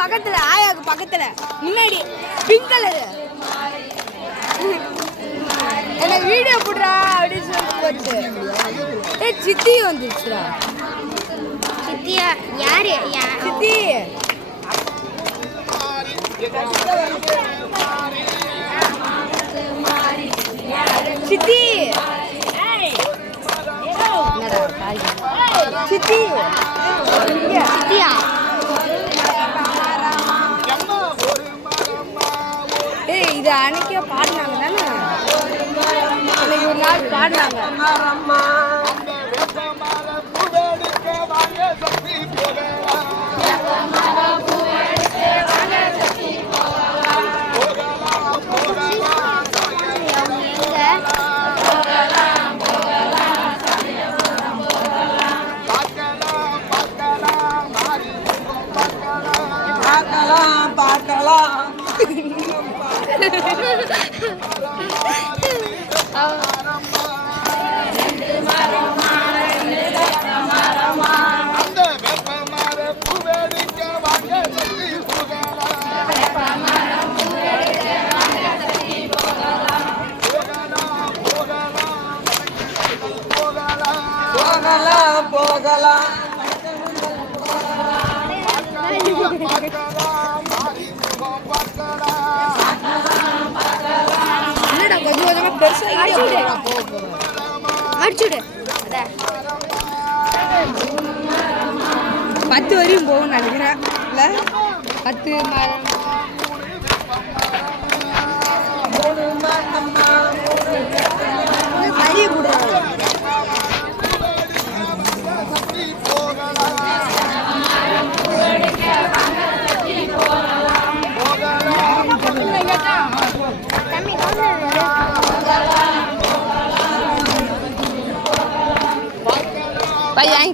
பக்கத்துல ஆயாக்கு பக்கத்துல முன்னாடி பிங்க் கலர் எனக்கு வீடியோ போடுறா அப்படின்னு சொல்லிட்டு போச்சு. சித்தி வந்துச்சுடா. சித்தியா யாரு? சித்தி சித்தி சித்தி சித்தியா? இது அன்னைக்கே பாடினாங்க தானே, அன்னைக்கு ஒரு நாள் பாடினாங்க. போகலாம் என்னடா கொஞ்சம் கொஞ்சமா பெருசா அடிச்சுடு. 10 வரையும் போகும் நினைக்கிறேன். இல்ல 10 மரம் அறிய கூடாது. பையன்